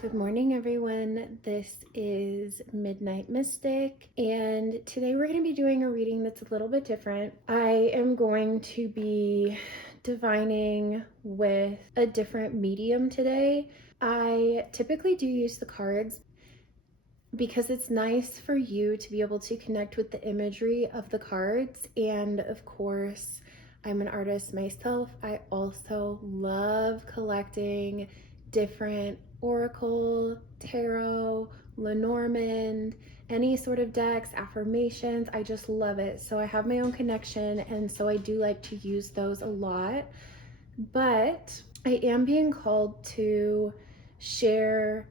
Good morning, everyone. This is Midnight Mystic, and today we're going to be doing a reading that's a little bit different. I am going to be divining with a different medium today. I typically do use the cards because it's nice for you to be able to connect with the imagery of the cards, and of course, I'm an artist myself. I also love collecting different oracle, tarot, Lenormand, any sort of decks, affirmations. I just love it. So I have my own connection, and so I do like to use those a lot. But I am being called to share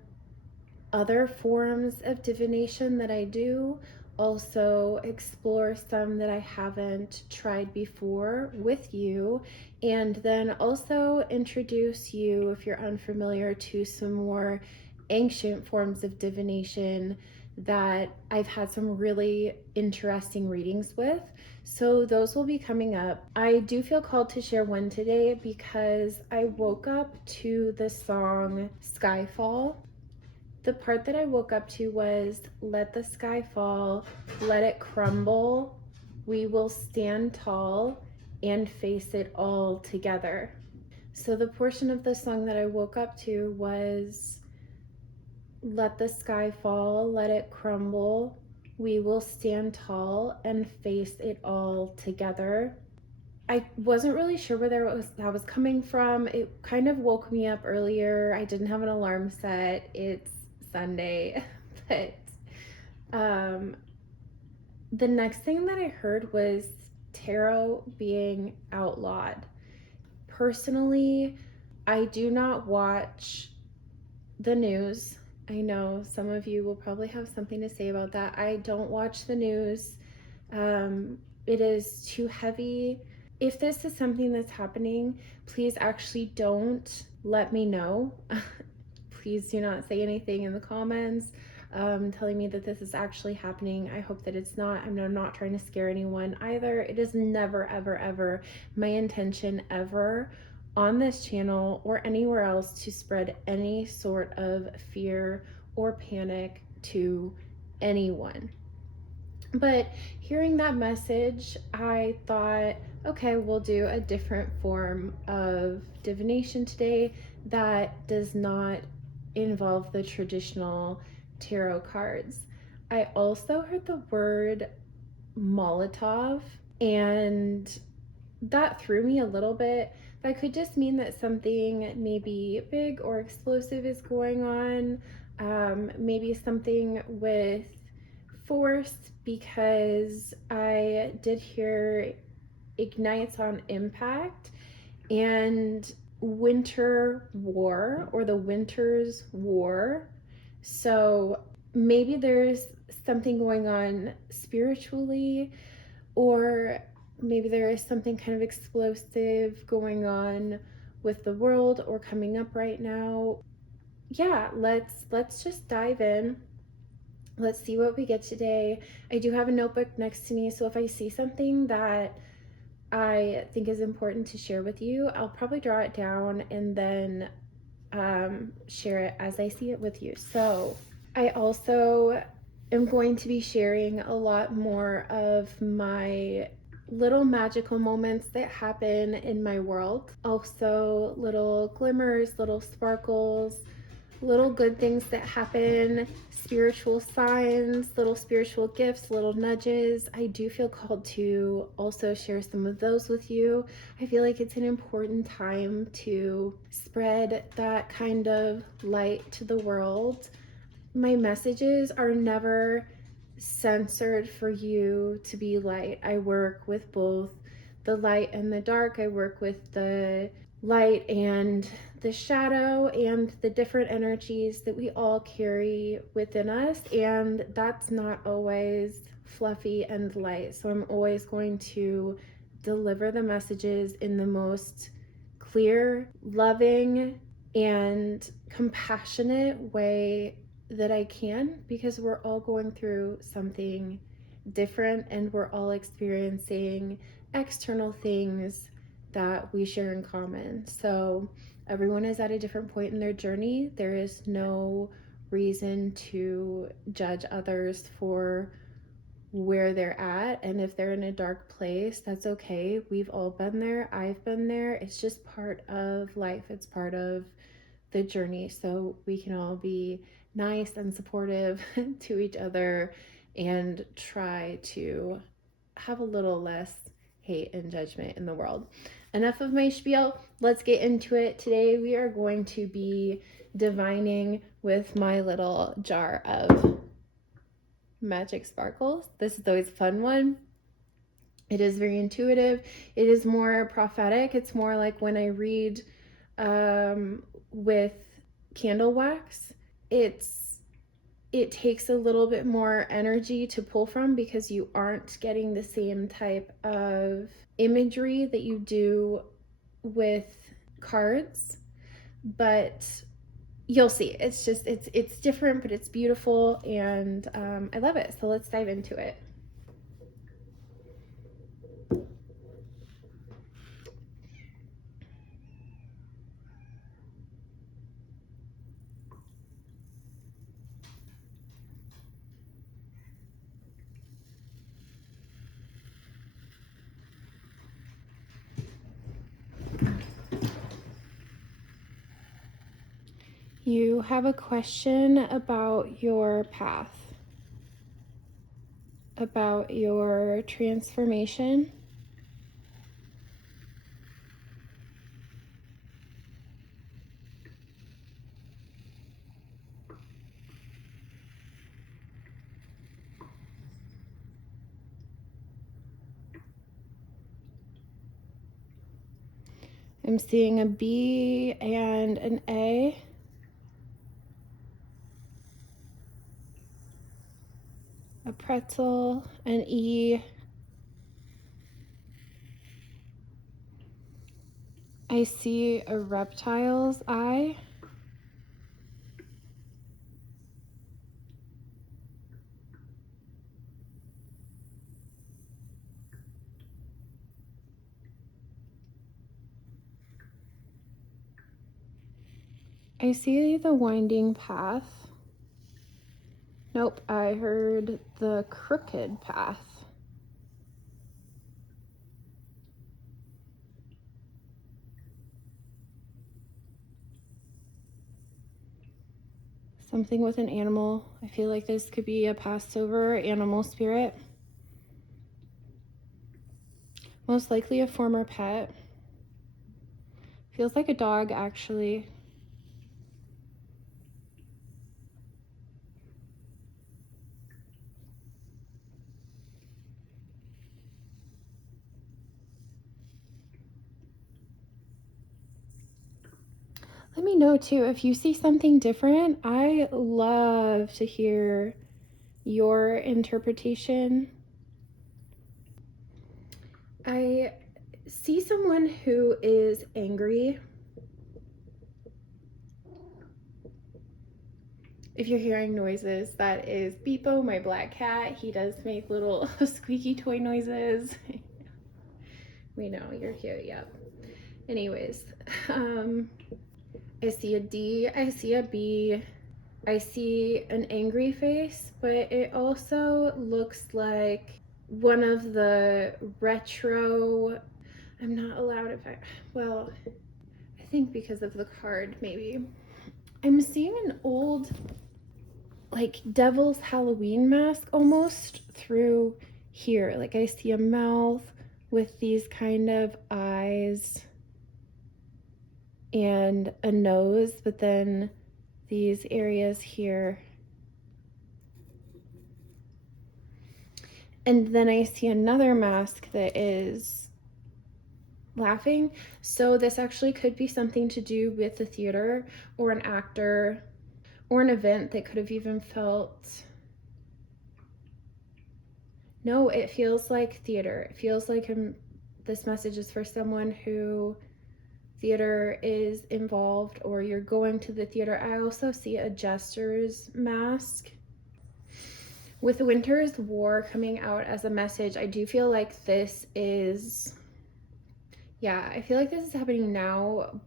other forms of divination that I do, also explore some that I haven't tried before with you, and then also introduce you, if you're unfamiliar, to some more ancient forms of divination that I've had some really interesting readings with. So those will be coming up. I do feel called to share one today because I woke up to the song Skyfall. The part that I woke up to was, let the sky fall, let it crumble, we will stand tall and face it all together. So the portion of the song that I woke up to was, let the sky fall, let it crumble, we will stand tall and face it all together. I wasn't really sure where that was coming from. It kind of woke me up earlier. I didn't have an alarm set. It's Sunday, but um, the next thing that I heard was tarot being outlawed. Personally, I do not watch the news. I know some of you will probably have something to say about that. I don't watch the news. It is too heavy. If this is something that's happening, please actually don't let me know. Please do not say anything in the comments telling me that this is actually happening. I hope that it's not. I'm not trying to scare anyone either. It is never, ever, ever my intention ever on this channel or anywhere else to spread any sort of fear or panic to anyone. But hearing that message, I thought, okay, we'll do a different form of divination today that does not involve the traditional tarot cards. I also heard the word Molotov, and that threw me a little bit. That could just mean that something maybe big or explosive is going on. Maybe something with force, because I did hear ignites on impact and winter war, or the winter's war. So maybe there's something going on spiritually, or maybe there is something kind of explosive going on with the world or coming up right now. Yeah, let's just dive in. Let's see what we get today. I do have a notebook next to me, so if I see something that I think is important to share with you, I'll probably draw it down and then share it as I see it with you. So I also am going to be sharing a lot more of my little magical moments that happen in my world. Also little glimmers, little sparkles, little good things that happen, spiritual signs, little spiritual gifts, little nudges. I do feel called to also share some of those with you. I feel like it's an important time to spread that kind of light to the world. My messages are never censored for you to be light. I work with both the light and the dark. I work with the light and the shadow and the different energies that we all carry within us, and that's not always fluffy and light. So I'm always going to deliver the messages in the most clear, loving, and compassionate way that I can, because we're all going through something different and we're all experiencing external things that we share in common. So Everyone is at a different point in their journey. There is no reason to judge others for where they're at, and if they're in a dark place, that's okay. We've all been there. I've been there. It's just part of life. It's part of the journey. So we can all be nice and supportive to each other and try to have a little less hate and judgment in the world. Enough of my spiel. Let's get into it. Today we are going to be divining with my little jar of magic sparkles. This is always a fun one. It is very intuitive. It is more prophetic. It's more like when I read with candle wax. It takes a little bit more energy to pull from because you aren't getting the same type of imagery that you do with cards, but you'll see. It's just it's different, but it's beautiful, and I love it. So let's dive into it. You have a question about your path, about your transformation. I'm seeing a B and an A. A pretzel, an E. I see a reptile's eye. I see the winding path. Nope, I heard the crooked path. Something with an animal. I feel like this could be a Passover animal spirit. Most likely a former pet. Feels like a dog, actually. Let me know too if you see something different. I love to hear your interpretation. I see someone who is angry. If you're hearing noises, that is Beepo, my black cat. He does make little squeaky toy noises. We know you're here, yep. Anyways, I see a D, I see a B, I see an angry face, but it also looks like one of the retro, I'm not allowed if well, I think because of the card, maybe. I'm seeing an old, like, devil's Halloween mask almost through here. Like, I see a mouth with these kind of eyes and a nose, but then these areas here. And then I see another mask that is laughing. So this actually could be something to do with the theater or an actor or an event that could have even felt. No, it feels like theater. It feels like this message is for someone who theater is involved, or you're going to the theater. I also see a jester's mask. With Winter's War coming out as a message, I do feel like this is, yeah, I feel like this is happening now,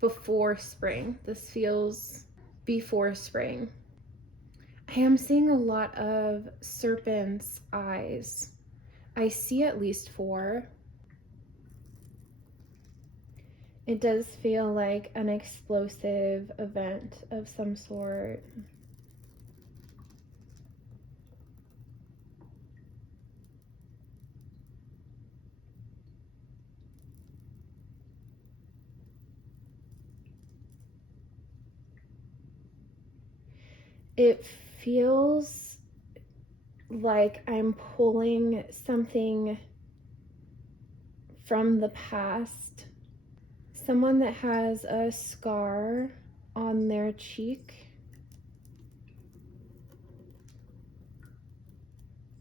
before spring. This feels before spring. I am seeing a lot of serpent's eyes. I see at least 4. It does feel like an explosive event of some sort. It feels like I'm pulling something from the past. Someone that has a scar on their cheek.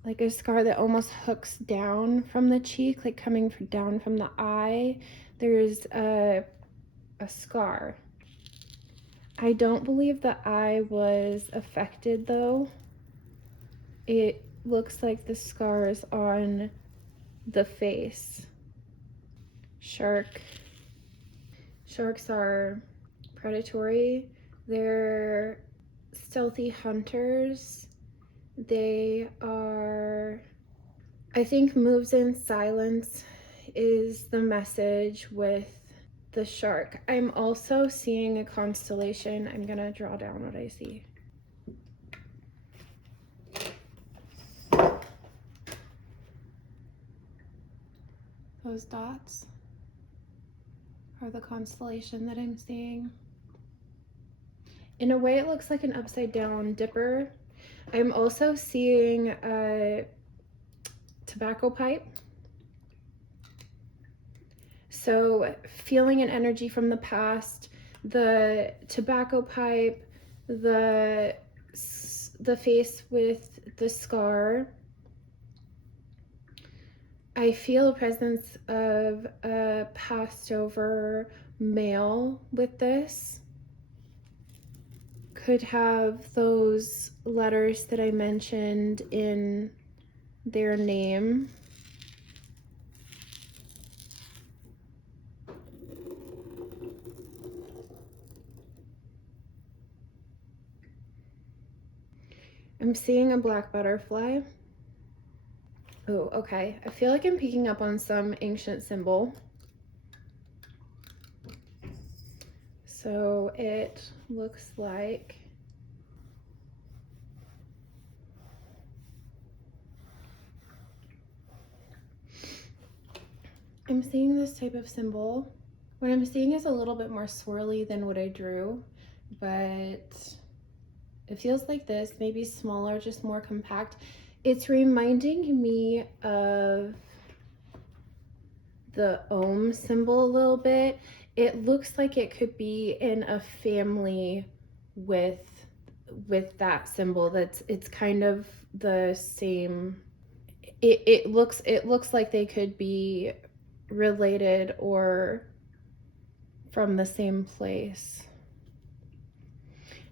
Like a scar that almost hooks down from the cheek, like coming down from the eye. There's a scar. I don't believe the eye was affected though. It looks like the scar is on the face. Shark. Sharks are predatory. They're stealthy hunters. They are, I think, moves in silence is the message with the shark. I'm also seeing a constellation. I'm gonna draw down what I see. Those dots are the constellation that I'm seeing. In a way, it looks like an upside down dipper. I'm also seeing a tobacco pipe. So feeling an energy from the past, the tobacco pipe, the face with the scar. I feel a presence of a passed over male with this. Could have those letters that I mentioned in their name. I'm seeing a black butterfly. Oh, okay. I feel like I'm picking up on some ancient symbol. So it looks like I'm seeing this type of symbol. What I'm seeing is a little bit more swirly than what I drew, but it feels like this, maybe smaller, just more compact. It's reminding me of the Om symbol a little bit. It looks like it could be in a family with that symbol. It's kind of the same. It looks like they could be related or from the same place.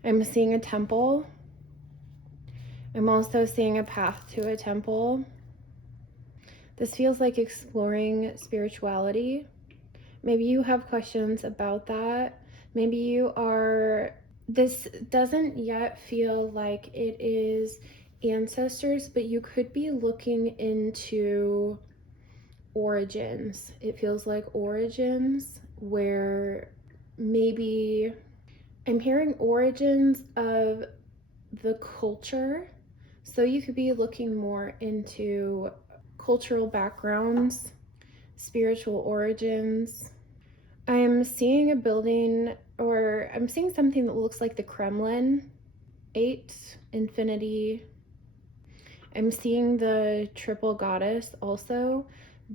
I'm seeing a temple. I'm also seeing a path to a temple. This feels like exploring spirituality. Maybe you have questions about that. Maybe you are, this doesn't yet feel like it is ancestors, but you could be looking into origins. It feels like origins where maybe I'm hearing origins of the culture. So you could be looking more into cultural backgrounds, spiritual origins. I am seeing a building, or I'm seeing something that looks like the Kremlin, 8, infinity. I'm seeing the triple goddess also,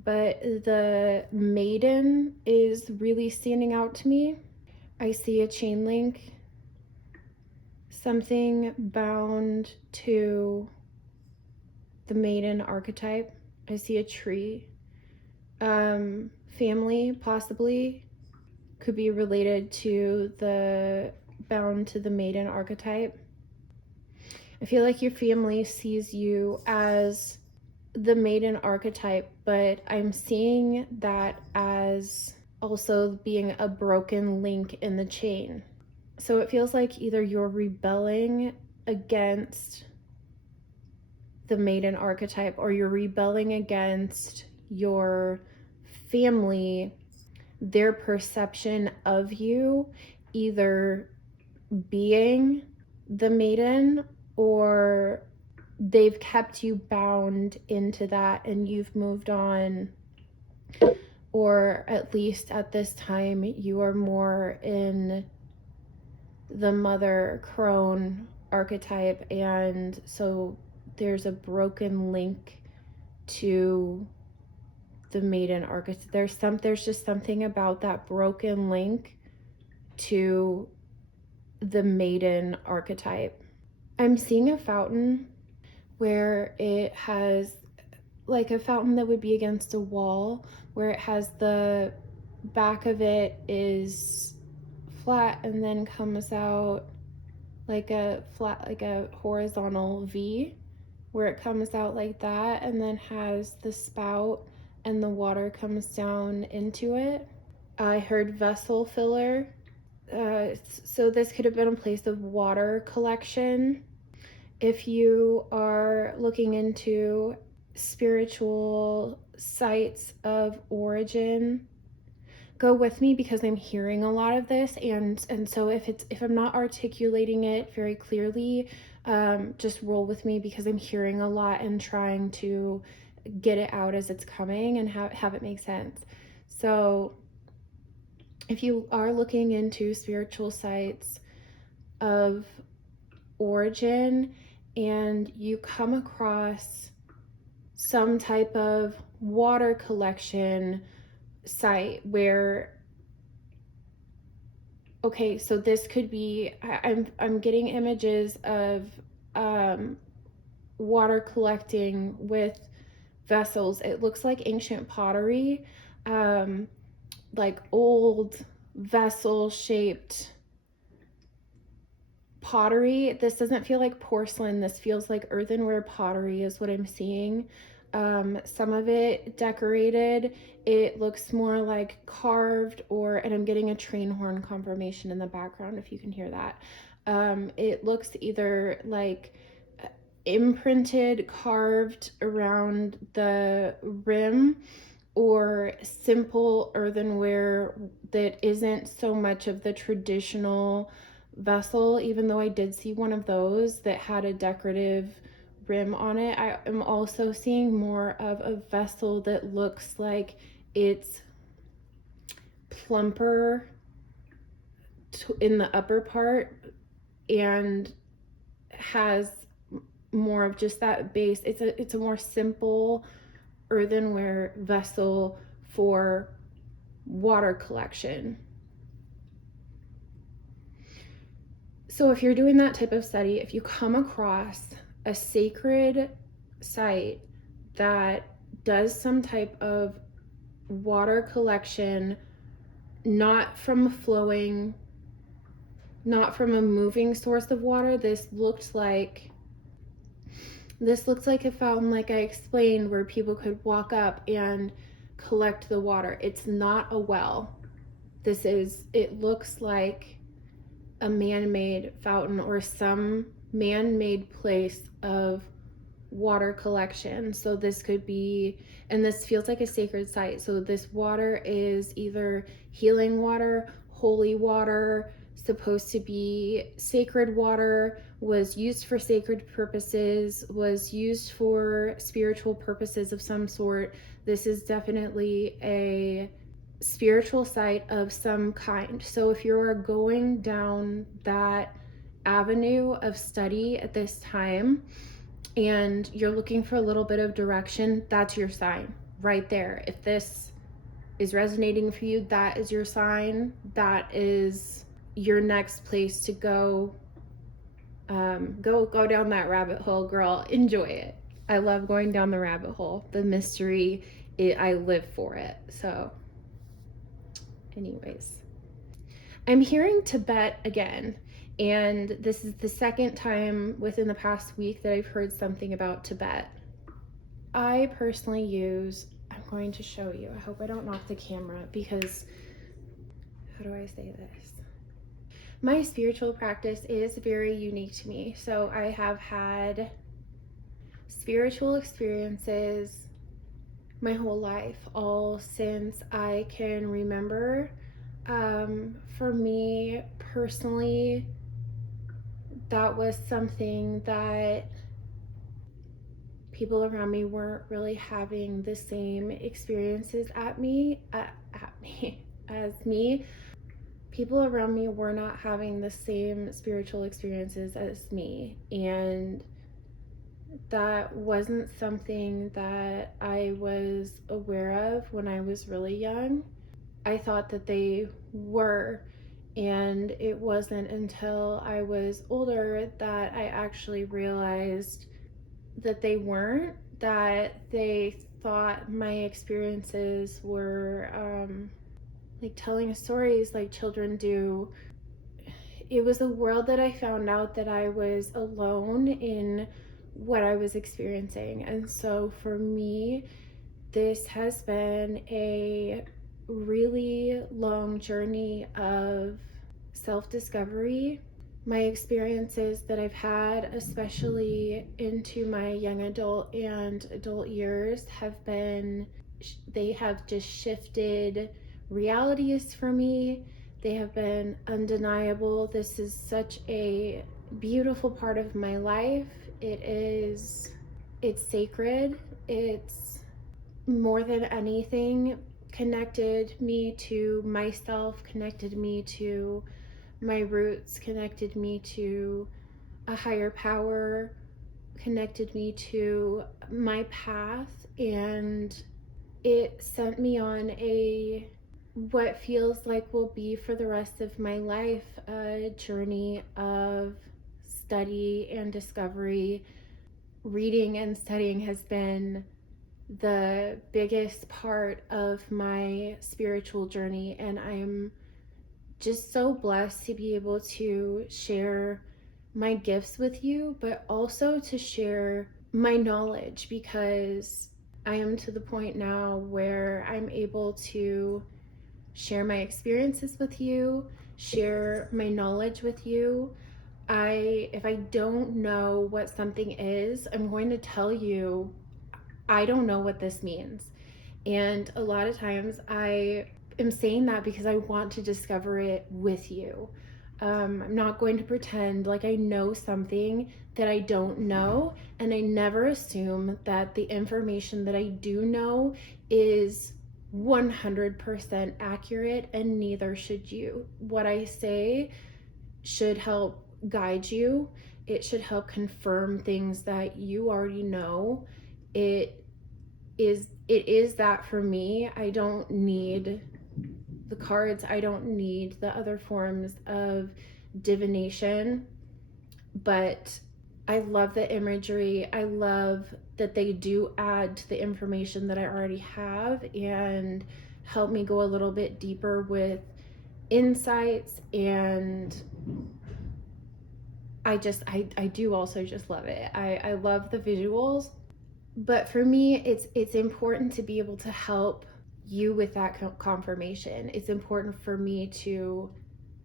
but the maiden is really standing out to me. I see a chain link, something bound to the maiden archetype. I see a tree. Family possibly could be related to the bound to the maiden archetype. I feel like your family sees you as the maiden archetype, but I'm seeing that as also being a broken link in the chain. So it feels like either you're rebelling against the Maiden archetype, or you're rebelling against your family, their perception of you either being the Maiden, or they've kept you bound into that and you've moved on, or at least at this time you are more in the mother crone archetype, and so there's a broken link to the Maiden archetype. There's just something about that broken link to the Maiden archetype. I'm seeing a fountain where it has like a fountain that would be against a wall, where it has the back of it is flat and then comes out like a flat, like a horizontal V, where it comes out like that and then has the spout and the water comes down into it. I heard vessel filler. So this could have been a place of water collection. If you are looking into spiritual sites of origin, go with me because I'm hearing a lot of this, and so if I'm not articulating it very clearly, just roll with me because I'm hearing a lot and trying to get it out as it's coming and have it make sense. So if you are looking into spiritual sites of origin and you come across some type of water collection site where, okay, so this could be, I'm getting images of water collecting with vessels. It looks like ancient pottery, like old vessel shaped pottery. This doesn't feel like porcelain. This feels like earthenware pottery is what I'm seeing. Some of it decorated. It looks more like carved, and I'm getting a train horn confirmation in the background if you can hear that. It looks either like imprinted, carved around the rim, or simple earthenware that isn't so much of the traditional vessel, even though I did see one of those that had a decorative rim on it. I am also seeing more of a vessel that looks like it's plumper in the upper part and has more of just that base. It's a more simple earthenware vessel for water collection. So if you're doing that type of study, if you come across a sacred site that does some type of water collection, not from a moving source of water, this looks like a fountain, like I explained, where people could walk up and collect the water. It's not a well. It looks like a man-made fountain or some man-made place of water collection. So this could be, and this feels like a sacred site. So this water is either healing water, holy water, supposed to be sacred water, was used for sacred purposes, was used for spiritual purposes of some sort. This is definitely a spiritual site of some kind. So if you're going down that avenue of study at this time and you're looking for a little bit of direction, that's your sign right there. If this is resonating for you, that is your sign. That is your next place to go. Go down that rabbit hole, girl. Enjoy it. I love going down the rabbit hole. The mystery, I live for it. So anyways, I'm hearing Tibet again, and this is the second time within the past week that I've heard something about Tibet. I personally I'm going to show you, I hope I don't knock the camera because how do I say this? My spiritual practice is very unique to me. So I have had spiritual experiences my whole life, all since I can remember. For me personally, that was something that people around me weren't really having the same experiences at me as me. People around me were not having the same spiritual experiences as me, and that wasn't something that I was aware of when I was really young. I thought that they were, and it wasn't until I was older that I actually realized that they weren't, that they thought my experiences were like telling stories like children do. It was a world that I found out that I was alone in what I was experiencing. And so for me, this has been a really long journey of self-discovery. My experiences that I've had, especially into my young adult and adult years, they have just shifted realities for me. They have been undeniable. This is such a beautiful part of my life. It's sacred. It's more than anything connected me to myself, connected me to my roots, connected me to a higher power, connected me to my path, and it sent me on a what feels like will be for the rest of my life a journey of study and discovery. Reading and studying has been the biggest part of my spiritual journey, and I'm just so blessed to be able to share my gifts with you, but also to share my knowledge, because I am to the point now where I'm able to share my experiences with you, share my knowledge with you. If I don't know what something is, I'm going to tell you, I don't know what this means. And a lot of times I am saying that because I want to discover it with you. I'm not going to pretend like I know something that I don't know, and I never assume that the information that I do know is 100% accurate, and neither should you. What I say should help guide you. It should help confirm things that you already know. It is that for me. I don't need the cards. I don't need the other forms of divination, but I love the imagery. I love that they do add to the information that I already have and help me go a little bit deeper with insights. And I do also just love it. I love the visuals. But for me, it's important to be able to help you with that confirmation. It's important for me to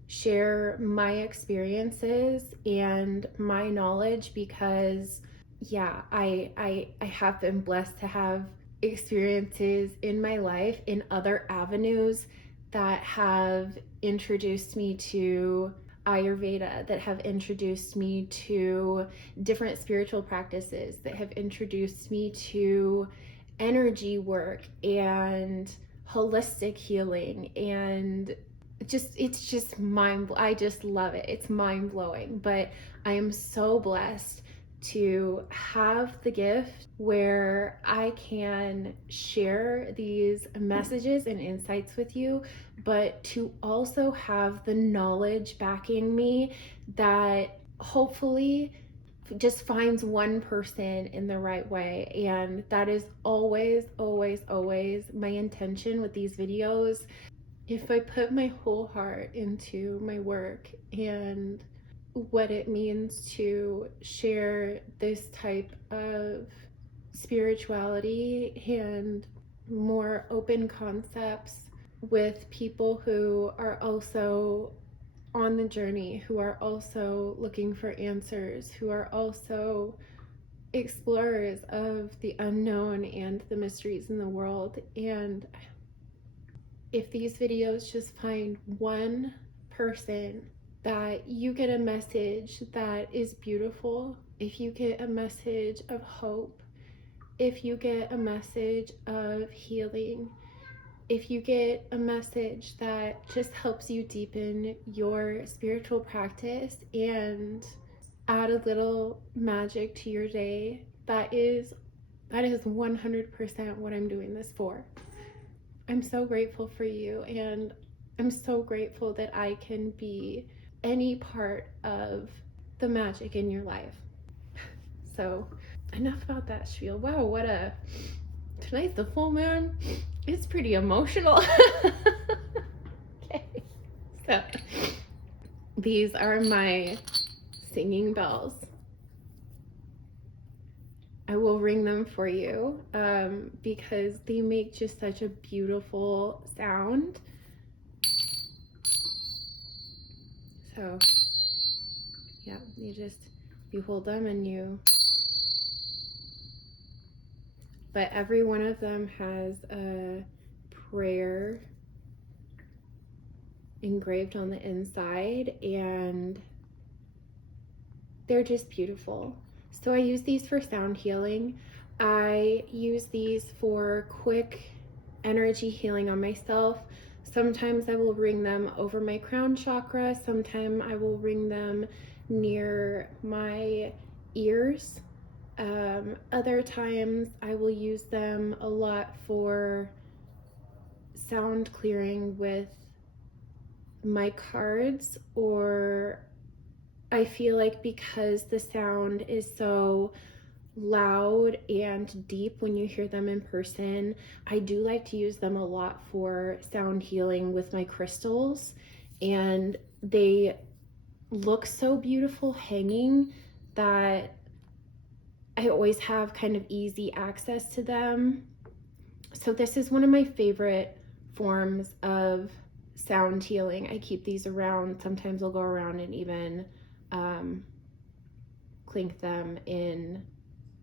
share my experiences and my knowledge, because yeah, I have been blessed to have experiences in my life in other avenues that have introduced me to Ayurveda, that have introduced me to different spiritual practices, that have introduced me to energy work and holistic healing, and it's just I just love it. It's mind-blowing. But I am so blessed to have the gift where I can share these messages and insights with you, but to also have the knowledge backing me that hopefully just finds one person in the right way. And that is always, always, always my intention with these videos. If I put my whole heart into my work and what it means to share this type of spirituality and more open concepts, with people who are also on the journey, who are also looking for answers, who are also explorers of the unknown and the mysteries in the world. And if these videos just find one person that you get a message that is beautiful, if you get a message of hope, if you get a message of healing, if you get a message that just helps you deepen your spiritual practice and add a little magic to your day, that is 100% what I'm doing this for. I'm so grateful for you, and I'm so grateful that I can be any part of the magic in your life. So enough about that spiel. Wow, tonight's the full moon. It's pretty emotional. Okay, so these are my singing bells. I will ring them for you because they make just such a beautiful sound. So yeah, you hold them and but every one of them has a prayer engraved on the inside, and they're just beautiful. So I use these for sound healing. I use these for quick energy healing on myself. Sometimes I will ring them over my crown chakra. Sometimes I will ring them near my ears. Other times I will use them a lot for sound clearing with my cards, or I feel like because the sound is so loud and deep when you hear them in person, I do like to use them a lot for sound healing with my crystals, and they look so beautiful hanging that I always have kind of easy access to them. So this is one of my favorite forms of sound healing. I keep these around. Sometimes I'll go around and even clink them in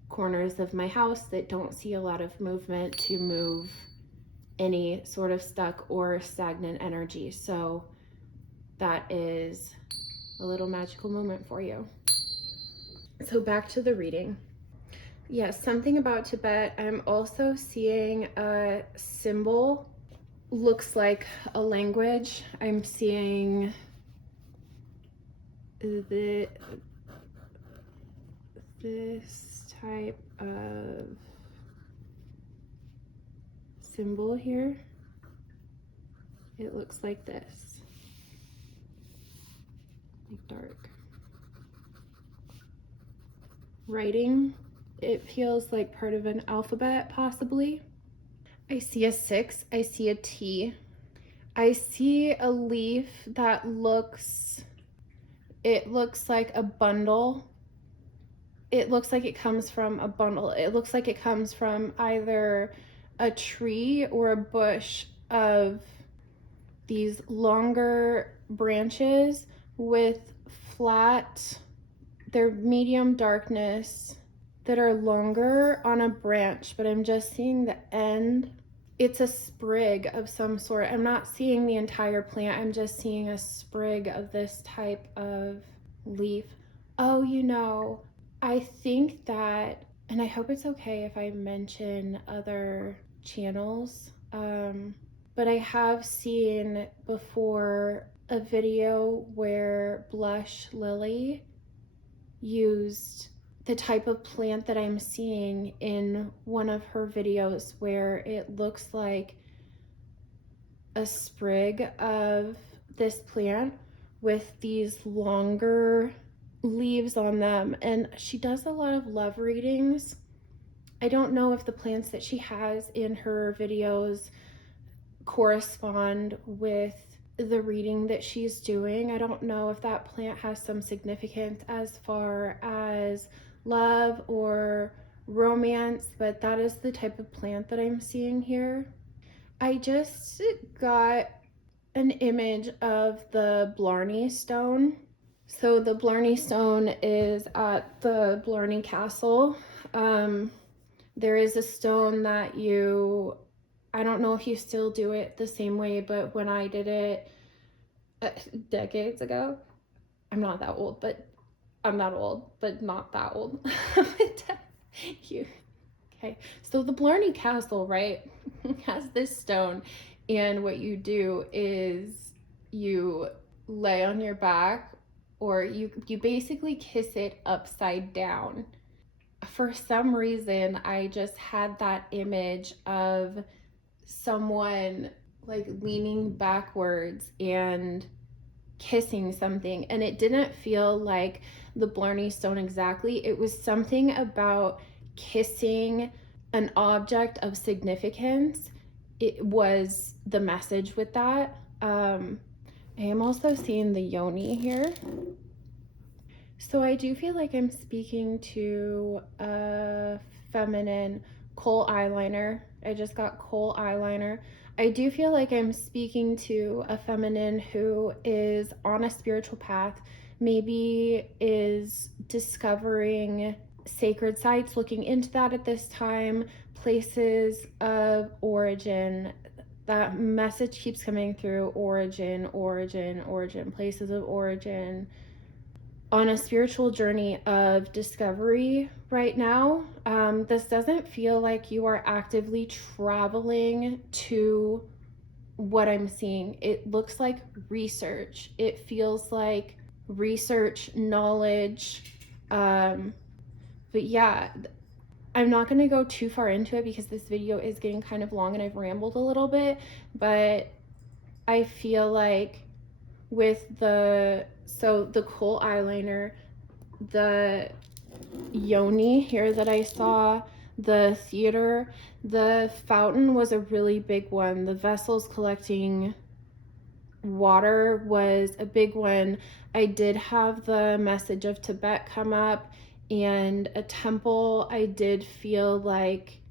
corners of my house that don't see a lot of movement to move any sort of stuck or stagnant energy. So that is a little magical moment for you. So back to the reading. Yes, something about Tibet. I'm also seeing a symbol, looks like a language. I'm seeing this type of symbol here. It looks like this, like dark writing. It feels like part of an alphabet, possibly. I see a 6. I see a T. I see a leaf that looks like a bundle. It looks like it comes from a bundle. It looks like it comes from either a tree or a bush of these longer branches with flat, they're medium darkness, that are longer on a branch, but I'm just seeing the end. It's a sprig of some sort. I'm not seeing the entire plant. I'm just seeing a sprig of this type of leaf. Oh, I think that, and I hope it's okay if I mention other channels, but I have seen before a video where Blush Lily used the type of plant that I'm seeing in one of her videos, where it looks like a sprig of this plant with these longer leaves on them, and she does a lot of love readings. I don't know if the plants that she has in her videos correspond with the reading that she's doing. I don't know if that plant has some significance as far as love or romance, but that is the type of plant that I'm seeing here. I just got an image of the Blarney Stone. So the Blarney Stone is at the Blarney Castle. There is a stone that I don't know if you still do it the same way, but when I did it decades ago, I'm not that old, but I'm that old, but not that old. you Okay, so the Blarney Castle, right, has this stone, and what you do is you lay on your back, or you basically kiss it upside down. For some reason, I just had that image of someone like leaning backwards and kissing something, and it didn't feel like the Blarney Stone exactly. It was something about kissing an object of significance. It was the message with that. I am also seeing the yoni here. So I do feel like I'm speaking to a feminine kohl eyeliner. I just got kohl eyeliner. I do feel like I'm speaking to a feminine who is on a spiritual path, maybe is discovering sacred sites, looking into that at this time, places of origin. That message keeps coming through: origin, origin, origin, places of origin, on a spiritual journey of discovery right now. This doesn't feel like you are actively traveling to what I'm seeing. It looks like research. It feels like research, knowledge. But yeah, I'm not going to go too far into it because this video is getting kind of long and I've rambled a little bit, but I feel like with the kohl eyeliner, the yoni here that I saw, the theater, the fountain was a really big one. The vessels collecting water was a big one. I did have the message of Tibet come up, and a temple. I did feel like,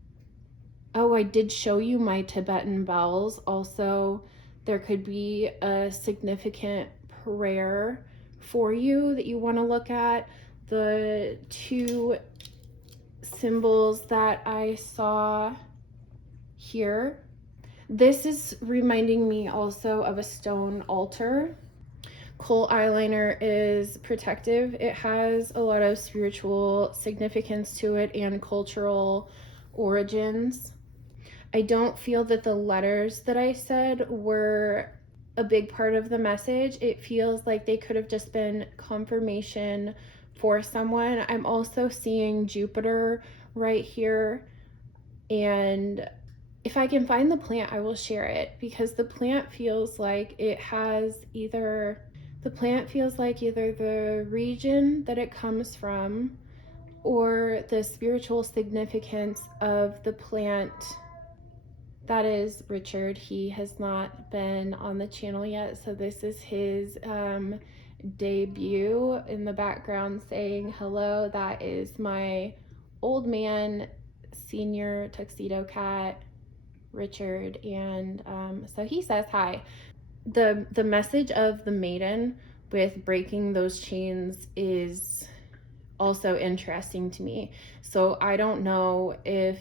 oh, I did show you my Tibetan bells. Also, there could be a significant prayer for you that you want to look at. The two symbols that I saw here, this is reminding me also of a stone altar. Kohl eyeliner is protective. It has a lot of spiritual significance to it and cultural origins. I don't feel that the letters that I said were a big part of the message. It feels like they could have just been confirmation for someone. I'm also seeing Jupiter right here, and if I can find the plant, I will share it, because the plant feels like it has either the region that it comes from or the spiritual significance of the plant. That is Richard. He has not been on the channel yet, so this is his debut. In the background saying hello, that is my old man senior tuxedo cat, Richard, and so he says hi. The message of the maiden with breaking those chains is also interesting to me. So I don't know if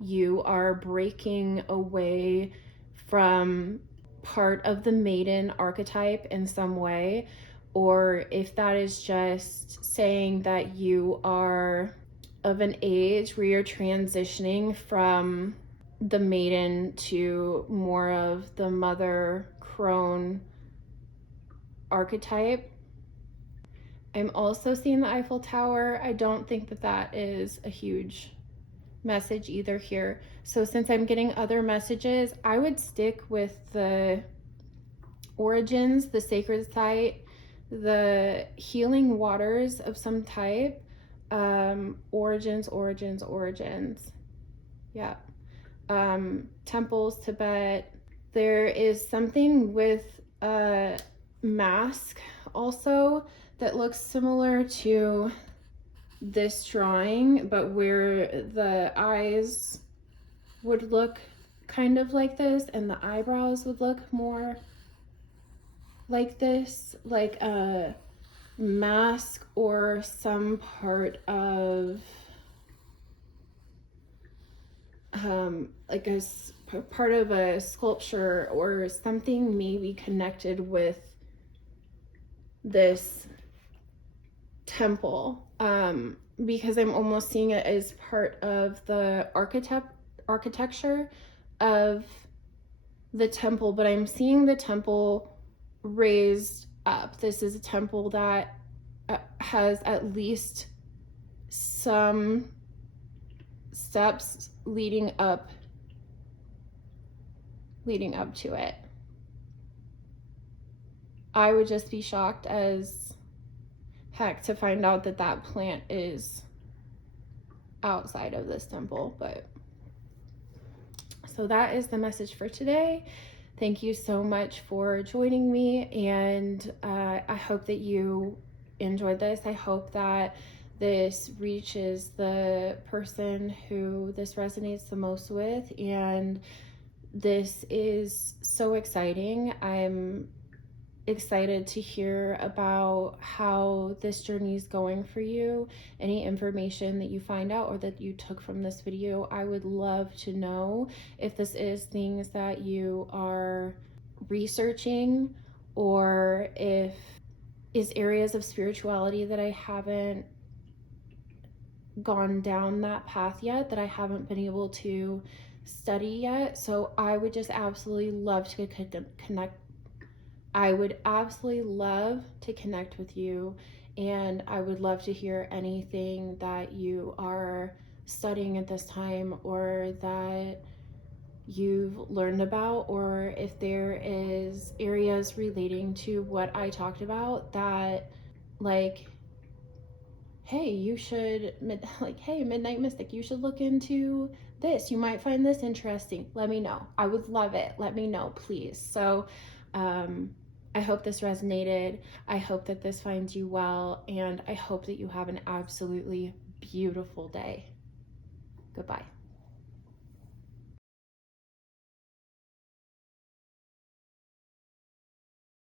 you are breaking away from part of the maiden archetype in some way, or if that is just saying that you are of an age where you're transitioning from the maiden to more of the mother crone archetype. I'm also seeing the Eiffel Tower. I don't think that that is a huge message either here. So since I'm getting other messages, I would stick with the origins, the sacred site, the healing waters of some type. Origins. Yeah. Temples, Tibet. There is something with a mask also that looks similar to this drawing, but where the eyes would look kind of like this, and the eyebrows would look more like this, like a mask or some part of like a part of a sculpture or something maybe connected with this temple, because I'm almost seeing it as part of the architecture of the temple, but I'm seeing the temple raised up. This is a temple that has at least some steps leading up to it. I would just be shocked as heck to find out that that plant is outside of this temple. But so that is the message for today. Thank you so much for joining me, and I hope that you enjoyed this. I hope that this reaches the person who this resonates the most with, and this is so exciting. I'm excited to hear about how this journey is going for you. Any information that you find out or that you took from this video, I would love to know. If this is things that you are researching, or if is areas of spirituality that I haven't gone down that path yet, that I haven't been able to study yet. So I would just absolutely love to connect. I would absolutely love to connect with you, and I would love to hear anything that you are studying at this time, or that you've learned about, or if there is areas relating to what I talked about that, like, hey, you should, like, hey, Midnight Mystic, you should look into this. You might find this interesting. Let me know. I would love it. Let me know, please. So, I hope this resonated. I hope that this finds you well, and I hope that you have an absolutely beautiful day. Goodbye.